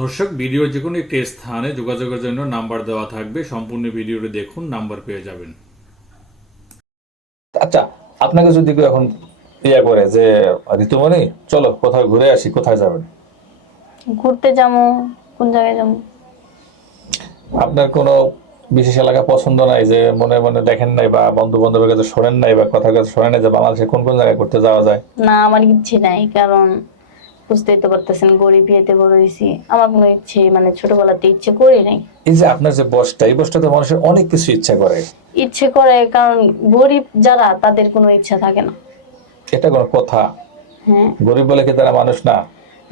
দর্শক ভিডিও যে কোনো একটি স্থানে যোগাযোগের জন্য নাম্বার দেওয়া থাকবে। সম্পূর্ণ ভিডিওটি দেখুন নাম্বার পেয়ে যাবেন। আচ্ছা আপনাকে যদি কেউ এখন ইয়া করে যে ঋতুমণি চলো কোথাও ঘুরে আসি কোথায় যাবেন? ঘুরতে যাব কোন জায়গায় যাব? আপনার কোনো বিশেষ এলাকা পছন্দ নাই যে মনে মনে দেখেন নাই বা বন্ধু বান্ধবের কাছে শোনেন নাই বা কথার কাছে শোনেন নাই যে বাংলাদেশে কোন কোন জায়গায় ঘুরতে যাওয়া যায়? না আমার ইচ্ছে নাই কারণ বুঝতেই তো পারতেছেন গরিব বিয়েতে বড় হয়েছি। আমার কোনো ইচ্ছে মানে ছোটবেলাতে ইচ্ছে করি নাই। এই যে আপনার যে বসটা এই বসটাতে মানুষের অনেক কিছু ইচ্ছা করে। ইচ্ছে করে কারণ গরিব যারা তাদের কোনো ইচ্ছা থাকে না। এটা কোনো কথা। হ্যাঁ। গরিব বলে কি তারা মানুষ না?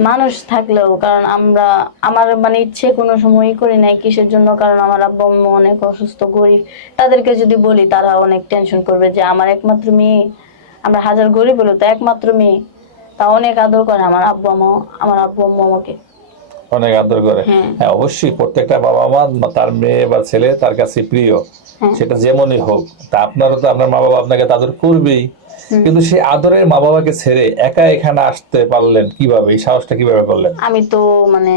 মানুষ থাকলেও কারণ আমরা আমার মানে ইচ্ছে কোনো সময়ই করি নাই কিসের জন্য কারণ আমার আব্বা আম্মা অনেক অসুস্থ গরিব। তাদেরকে যদি বলি তারা অনেক টেনশন করবে যে আমার একমাত্র মেয়ে আমরা হাজার গরিব হলো তো একমাত্র মেয়ে। তা অনেক আদর করে আমার আব্বু আম্মা আমার আব্বু আম্মা আমাকে। অনেক আদর করে? হ্যাঁ। হ্যাঁ অবশ্যই প্রত্যেকটা বাবা মা তার মেয়ে বা ছেলে তার কাছে প্রিয়। হ্যাঁ। সেটা যেমনই হোক তা আপনারও তো আপনার মা বাবা আপনাকে আদর করবেই। কিন্তু সেই আদরের মা বাবাকে ছেড়ে একা এখানে আসতে পারলেন কীভাবে? এই সাহসটা কীভাবে করলেন? আমি তো মানে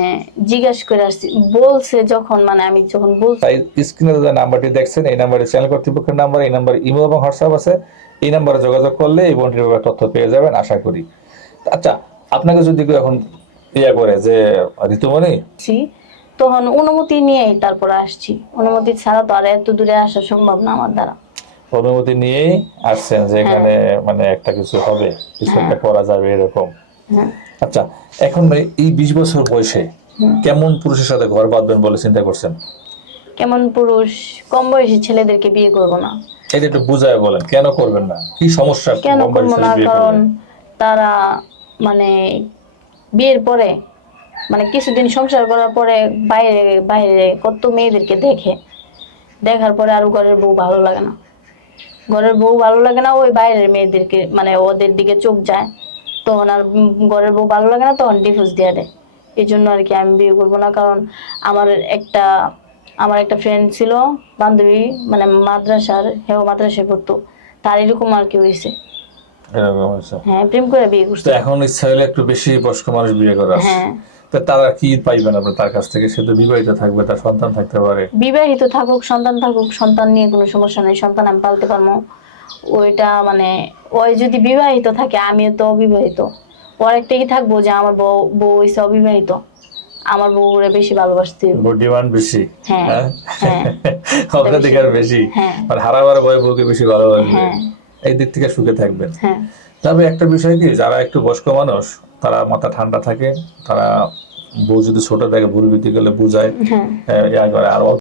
জিজ্ঞাসা করে আসছি বলছে যখন মানে আমি যখন বলছি তাই স্ক্রিনে যে নাম্বারটি দেখছেন এই নাম্বারে চ্যানেল কর্তৃপক্ষের নাম্বার এই নাম্বারে ইমেল এবং হোয়াটসঅ্যাপ আছে। এই নাম্বারে যোগাযোগ করলে এই বোনটির ব্যাপারে তথ্য পেয়ে যাবেন আশা করি। আচ্ছা আপনাকে যদি কেউ এখন ইয়া করে যে ঋতুমণি? তখন অনুমতি নিয়েই তারপর আসছি। অনুমতি ছাড়া তো আর এত দূরে আসা সম্ভব না আমার দ্বারা। অনুমতি নিয়েই আসছেন যে এখানে মানে একটা কিছু হবে কিছু একটা করা যাবে এরকম। হ্যাঁ। আচ্ছা এখন এই বিশ বছর বয়সে কেমন পুরুষের সাথে ঘর বাঁধবেন বলে চিন্তা করছেন? কেমন পুরুষ কম বয়সী ছেলেদেরকে বিয়ে করব না। এটা একটু বুঝায় বলেন কেন করবেন না? কি সমস্যা? কেন করব না? কারণ তারা মানে বিয়ের পরে মানে কিছুদিন সংসার করার পরে বাইরে বাইরে কত মেয়েদেরকে দেখে, দেখার পরে আর ঘরের বউ ভালো লাগে না। ঘরের বউ ভালো লাগে না, ওই বাইরের মেয়েদেরকে মানে ওদের দিকে চোখ যায়, তখন আর ঘরের বউ ভালো লাগে না, তখন ডিভোর্স দিয়ে দেয়। এই জন্য আর কি আমি বিয়ে করব না, কারণ আমার একটা আমার একটা ফ্রেন্ড ছিল, বান্ধবী মানে মাদ্রাসার, হেও মাদ্রাসায় পড়তো, তার এরকম আর কি হয়েছে। এরকম। হ্যাঁ প্রেম করে বিয়ে করছে। এখন ইচ্ছা হলে একটু বেশি বয়স্ক মানুষ বিয়ে করা হ্যাঁ। তো তারা কি পাইবেন আপনার তার কাছ থেকে সে তো বিবাহিত থাকবে তার সন্তান থাকতে পারে। বিবাহিত থাকুক সন্তান থাকুক সন্তান নিয়ে কোনো সমস্যা নেই সন্তান আমি পালতে পারব। ওইটা মানে ওই যদি বিবাহিত থাকে আমিও তো অবিবাহিত। ওর কি থাকব যে আমার বউ বউ হইছে অবিবাহিত? আমার বউরে বেশি ভালোবাসতে। ডিমান্ড বেশি। হ্যাঁ, হ্যাঁ। অগ্রাধিকার বেশি। হ্যাঁ। আর হারাবার ভয় বউকে বেশি ভালোবাসবে। হ্যাঁ। এই দিক থেকে সুখে থাকবেন। হ্যাঁ। তবে একটা বিষয় কি যারা একটু বয়স্ক মানুষ তারা মাথা ঠান্ডা থাকে তারা বউ যদি ছোট থাকে ভুল গেলে বুঝায়। হ্যাঁ। ইয়া করে আর